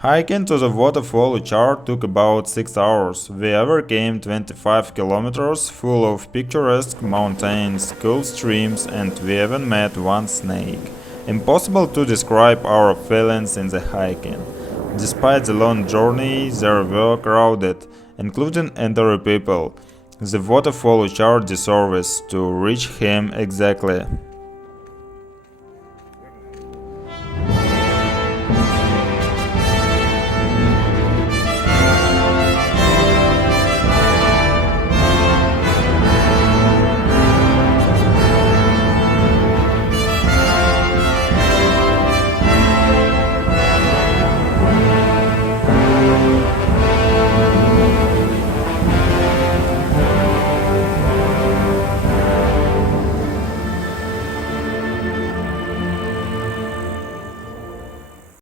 Hiking to the waterfall Uchar took about 6 hours. We overcame 25 kilometers full of picturesque mountains, cool streams, and we even met one snake. Impossible to describe our feelings in the hiking. Despite the long journey, there were crowded, including elderly people. The waterfall Uchar deserves to reach him exactly.